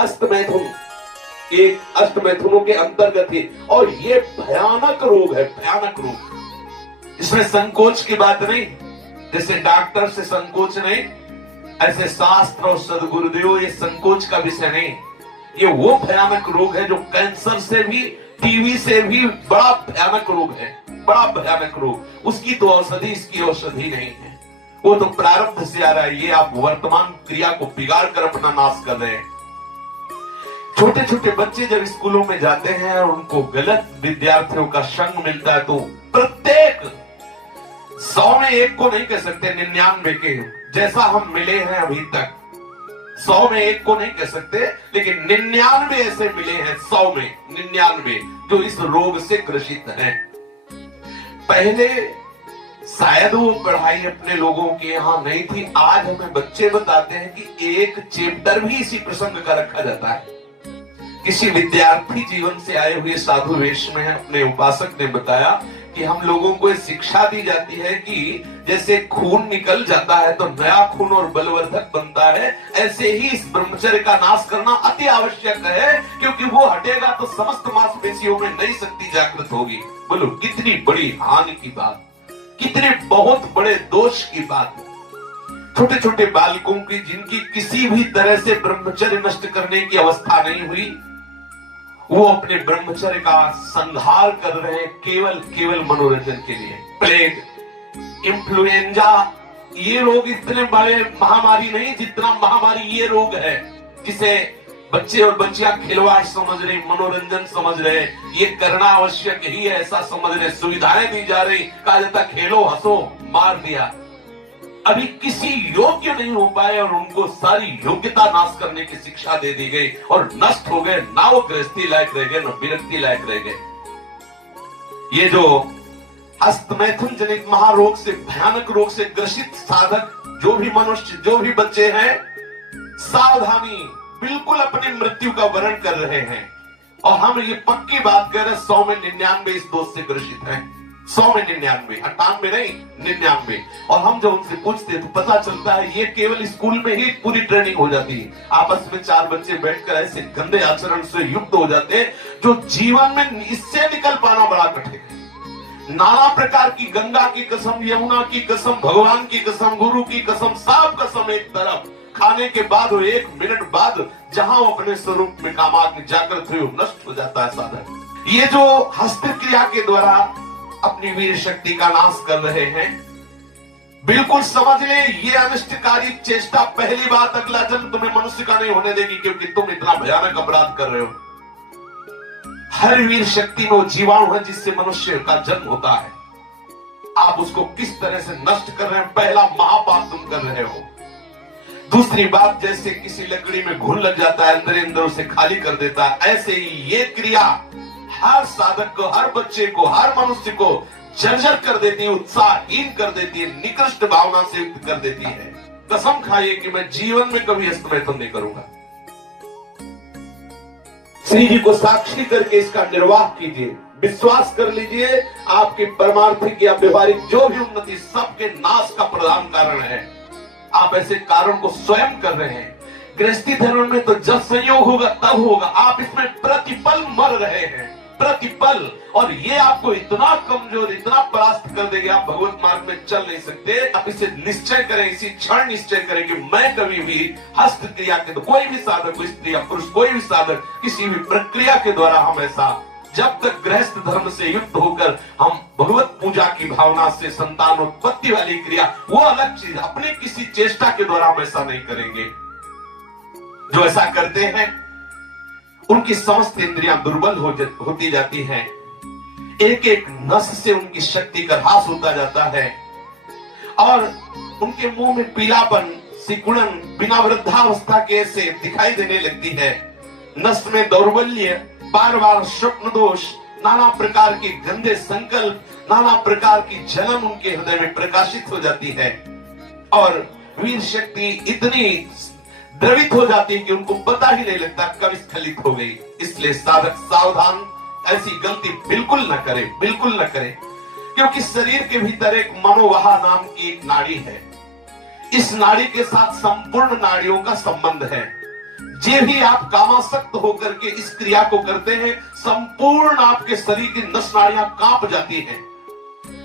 अष्टमैथुन एक अष्टमैथुनों के अंतर्गत है और ये भयानक रोग है, भयानक रोग। इसमें संकोच की बात नहीं, जैसे डॉक्टर से संकोच नहीं, ऐसे शास्त्र और सदगुरुदेव ये संकोच का विषय नहीं। ये वो भयानक रोग है जो कैंसर से भी, टीबी से भी बड़ा भयानक रोग है, बड़ा भयानक रोग। उसकी तो औषधि, इसकी औषधि नहीं है। वो तो प्रारब्ध से आ रहा है। ये आप वर्तमान क्रिया को बिगाड़ कर अपना नाश कर रहे हैं। छोटे छोटे बच्चे जब स्कूलों में जाते हैं और उनको गलत विद्यार्थियों का संग मिलता है तो प्रत्येक 100 में एक को नहीं कह सकते, 99 के जैसा हम मिले हैं अभी तक, 100 में एक को नहीं कह सकते, लेकिन 99 ऐसे मिले हैं, 100 में 99 जो इस रोग से ग्रसित हैं। पहले शायद वो पढ़ाई अपने लोगों के यहाँ नहीं थी। आज हमें बच्चे बताते हैं कि एक चैप्टर भी इसी प्रसंग का रखा जाता है। किसी विद्यार्थी जीवन से आए हुए साधु वेश में अपने उपासक ने बताया कि हम लोगों को शिक्षा दी जाती है कि जैसे खून निकल जाता है तो नया खून और बलवर्धक बनता है, ऐसे ही इस ब्रह्मचर्य का नाश करना अति आवश्यक है, क्योंकि वो हटेगा तो समस्त मांसपेशियों में नई शक्ति जागृत होगी। बोलो कितनी बड़ी हानि की बात, कितने बहुत बड़े दोष की बात। छोटे छोटे बालकों की जिनकी किसी भी तरह से ब्रह्मचर्य नष्ट करने की अवस्था नहीं हुई, वो अपने ब्रह्मचर्य का संहार कर रहे हैं केवल मनोरंजन के लिए। प्लेग, इन्फ्लुएंजा, ये रोग इतने बड़े महामारी नहीं जितना महामारी ये रोग है, जिसे बच्चे और बच्चियां खिलवाड़ समझ रहे, मनोरंजन समझ रहे, ये करना आवश्यक ही है ऐसा समझ रहे, सुविधाएं दी जा रही, कहा जाता खेलो हंसो, मार दिया। अभी किसी योग्य नहीं हो पाए और उनको सारी योग्यता नाश करने की शिक्षा दे दी गई और नष्ट हो गए। ना वो गृहस्थी लायक रह गए, ना विरक्ति लायक रह गए। ये जो अष्टमैथुन जनित महारोग से, भयानक रोग से ग्रसित साधक जो भी मनुष्य, जो भी बच्चे हैं, सावधानी, बिल्कुल अपनी मृत्यु का वर्ण कर रहे हैं। और हम ये पक्की बात कर रहे हैं, 100 में 99 इस दोष से ग्रसित हैं। 100 में 99, 98 नहीं, 99। और हम जब उनसे पूछते हैं तो पता चलता है ये केवल स्कूल में ही पूरी ट्रेनिंग हो जाती है। आपस में 4 बच्चे बैठकर ऐसे गंदे आचरण से युक्त हो जाते हैं जो जीवन में इससे निकल पाना बड़ा कठिन है। नाना प्रकार की, गंगा की कसम, यमुना की कसम, भगवान की कसम, गुरु की कसम, सब कसम एक तरफ, खाने के बाद 1 मिनट बाद जहां वो अपने स्वरूप में कामाग्नि जागृत हुई, नष्ट हो जाता है साधक। ये जो हस्त क्रिया के द्वारा अपनी वीर शक्ति का नाश कर रहे हैं, बिल्कुल समझ ले ये अनिष्टकारी चेष्टा पहली बात अगला जन्म तुम्हें मनुष्य का नहीं होने देगी, क्योंकि तुम इतना भयानक अपराध कर रहे हो। हर वीर शक्ति में वो जीवाणु है जिससे मनुष्य का जन्म होता है। आप उसको किस तरह से नष्ट कर रहे हैं, पहला महापाप तुम कर रहे हो। दूसरी बात, जैसे किसी लकड़ी में घुन लग जाता है, अंदर उसे खाली कर देता है, ऐसे ही ये क्रिया हर साधक को, हर बच्चे को, हर मनुष्य को जर्जर कर देती है, उत्साहहीन कर देती है, निकृष्ट भावना से युक्त कर देती है। कसम खाइए कि मैं जीवन में कभी अष्टमैथुन नहीं करूंगा। श्री जी को साक्षी करके इसका निर्वाह कीजिए, विश्वास कर लीजिए, आपकी परमार्थिक या व्यवहारिक जो भी उन्नति सबके नाश का प्रधान कारण है। आप ऐसे कारण को स्वयं कर रहे हैं। गृहस्थी धर्म में तो जब संयोग होगा तब होगा, आप इसमें प्रतिपल मर रहे हैं, प्रतिपल। और ये आपको इतना कमजोर, इतना परास्त कर देगा, आप भगवत मार्ग में चल नहीं सकते। आप इसे निश्चय करें, इसी क्षण निश्चय करें कि मैं कभी भी हस्त क्रिया के, तो कोई भी साधक, स्त्री या पुरुष, कोई भी साधक किसी भी प्रक्रिया के द्वारा हम ऐसा, जब तक गृहस्थ धर्म से युक्त होकर हम भगवत पूजा की भावना से संतानोत्पत्ति वाली क्रिया, वो अलग चीज, अपने किसी चेष्टा के द्वारा हम ऐसा नहीं करेंगे। जो ऐसा करते हैं उनकी समस्त इंद्रियां दुर्बल होती जाती हैं, एक एक नस से उनकी शक्ति का ह्रास होता जाता है और उनके मुंह में पीलापन, सिकुड़न बिना वृद्धावस्था के से दिखाई देने लगती है। नस में दौर्बल्य, बार बार स्वप्न दोष, नाना प्रकार के गंदे संकल्प, नाना प्रकार की जलन उनके हृदय में प्रकाशित हो जाती है और वीर शक्ति इतनी द्रवित हो जाती है कि उनको पता ही नहीं लगता कब स्खलित हो गई। इसलिए साधक सावधान, ऐसी गलती बिल्कुल न करे, बिल्कुल न करे, क्योंकि शरीर के भीतर एक मनोवाहा नाम की एक नाड़ी है। इस नाड़ी के साथ संपूर्ण नाड़ियों का संबंध है। जे भी आप कामासक्त होकर के इस क्रिया को करते हैं, संपूर्ण आपके शरीर की नस नाड़ियां कांप जाती हैं।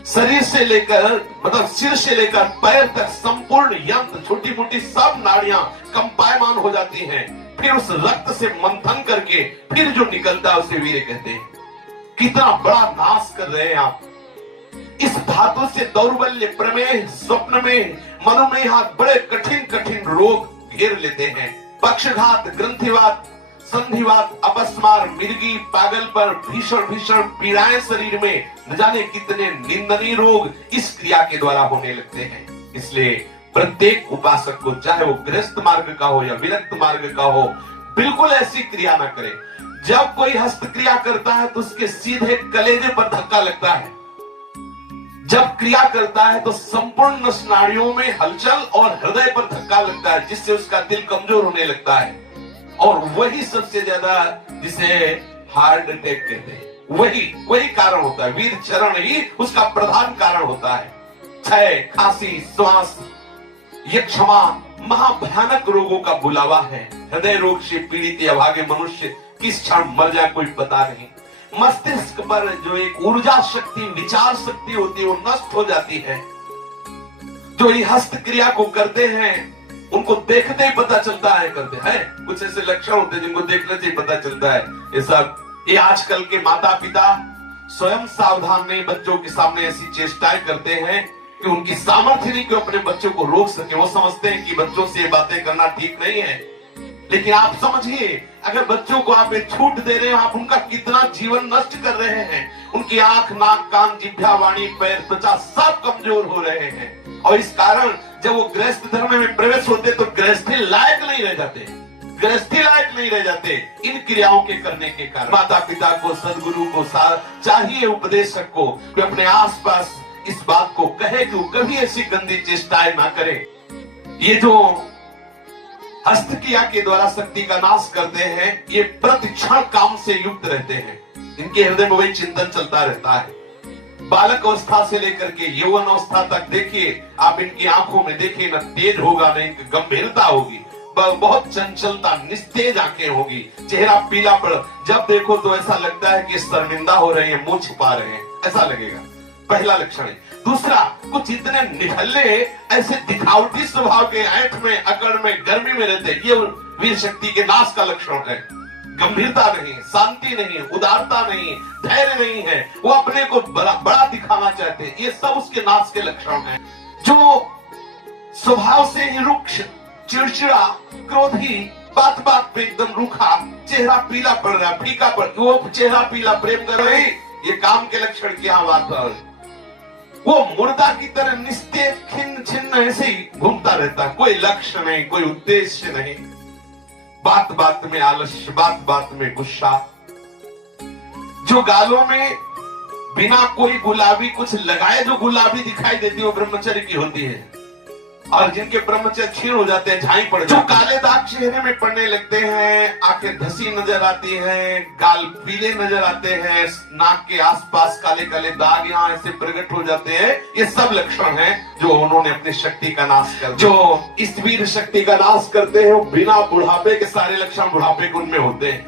शरीर से लेकर मतलब सिर से लेकर पैर तक संपूर्ण यंत्र, छोटी मोटी सब नाड़ियां कंपायमान हो जाती हैं। फिर उस रक्त से मंथन करके फिर जो निकलता है उसे वीर्य कहते हैं। कितना बड़ा नाश कर रहे हैं आप। इस धातु से दौर्बल्य, प्रमेह, स्वप्न में, मनोमेह बड़े कठिन कठिन रोग घेर लेते हैं। पक्षघात, ग्रंथिवात, संधिवात, अपस्मार, मिर्गी, पागल पर भीषण भीषण पीड़ाएं शरीर में, न जाने कितने निंदनीय रोग इस क्रिया के द्वारा होने लगते हैं। इसलिए प्रत्येक उपासक को, चाहे वो गृहस्थ मार्ग का हो या विरक्त मार्ग का हो, बिल्कुल ऐसी क्रिया ना करे। जब कोई हस्त क्रिया करता है तो उसके सीधे कलेजे पर धक्का लगता है। जब क्रिया करता है तो संपूर्ण नस नाड़ियों में हलचल और हृदय पर धक्का लगता है, जिससे उसका दिल कमजोर होने लगता है। और वही सबसे ज्यादा जिसे हार्ट अटैक कहते हैं, वही कारण होता है। वीर चरण ही उसका प्रधान कारण होता है। क्षय, खांसी, श्वास, यक्षमा महाभयानक रोगों का बुलावा है। हृदय रोग से पीड़ित अभागे मनुष्य किस क्षण मर जाए कोई पता नहीं। मस्तिष्क पर जो एक ऊर्जा शक्ति, विचार शक्ति होती है, वो नष्ट हो जाती है। जो ये हस्त क्रिया को करते हैं उनको देखते ही पता चलता है करते हैं। कुछ ऐसे लक्षण होते हैं जिनको देखने से ही पता चलता है। ये आजकल के माता पिता स्वयं सावधान नहीं, बच्चों के सामने ऐसी चेष्टाएं करते हैं कि उनकी सामर्थ्य नहीं कि अपने बच्चों को रोक सके। वो समझते हैं कि बच्चों से ये बातें करना ठीक नहीं है। लेकिन आप समझिए, अगर बच्चों को आप एक छूट दे रहे हैं, आप उनका कितना जीवन नष्ट कर रहे हैं। उनकी आंख, नाक, कान, जिह्वा, वाणी, पैर, त्वचा सब कमजोर हो रहे हैं। और इस कारण जब वो गृहस्थ धर्म में प्रवेश होते तो गृहस्थी लायक नहीं रह जाते। गृहस्थी लायक नहीं रह जाते इन क्रियाओं के करने के कारण। माता पिता को, सदगुरु को चाहिए, उपदेशक को, कि अपने आसपास इस बात को कहे कि वो कभी ऐसी गंदी चेष्टाएं ना करे। ये जो हस्त क्रिया के द्वारा शक्ति का नाश करते हैं, ये प्रतिक्षण काम से युक्त रहते हैं। इनके हृदय में वही चिंतन चलता रहता है। बालक अवस्था से लेकर के यौवन अवस्था तक देखिए आप, इनकी आंखों में देखिए ना तेज होगा, नहीं गंभीरता होगी, बहुत चंचलता, निस्तेज आंखें होगी, चेहरा पीला पड़, जब देखो तो ऐसा लगता है कि शर्मिंदा हो रहे हैं, मुंह छिपा रहे हैं, ऐसा लगेगा। पहला लक्षण है। दूसरा, कुछ इतने निठल्ले, ऐसे दिखावटी स्वभाव के, ऐंठ में, अकड़ में, गर्मी में रहते, ये वीर शक्ति के नाश का लक्षण है। गंभीरता नहीं, शांति नहीं, उदारता नहीं, धैर्य नहीं है, वो अपने को बड़ा दिखाना चाहते हैं, ये सब उसके नाश के लक्षण हैं। जो स्वभाव से ही रुक्ष, चिड़चिड़ा, क्रोधी, बात बात पे एकदम रूखा, चेहरा पीला पड़ रहा, फीका पड़, वो चेहरा पीला, प्रेम कर रही, ये काम के लक्षण क्या बात है। वो मुर्दा की तरह निस्तेज, खिन्न छिन्न ऐसे ही घूमता रहता, कोई लक्ष्य नहीं, कोई उद्देश्य नहीं, बात बात में आलस्य, बात बात में गुस्सा। जो गालों में बिना कोई गुलाबी कुछ लगाए जो गुलाबी दिखाई देती है वो ब्रह्मचर्य की होती है। और जिनके ब्रह्मचर्य क्षीण हो जाते हैं, झाई पड़, जो काले दाग चेहरे में पड़ने लगते हैं, आंखें धसी नजर आती हैं, गाल पीले नजर आते हैं, नाक के आसपास काले काले दाग यहाँ ऐसे प्रकट हो जाते हैं, ये सब लक्षण हैं जो उन्होंने अपनी शक्ति का नाश कर। जो इस वीर शक्ति का नाश करते हैं वो बिना बुढ़ापे के सारे लक्षण बुढ़ापे के उनमें होते हैं।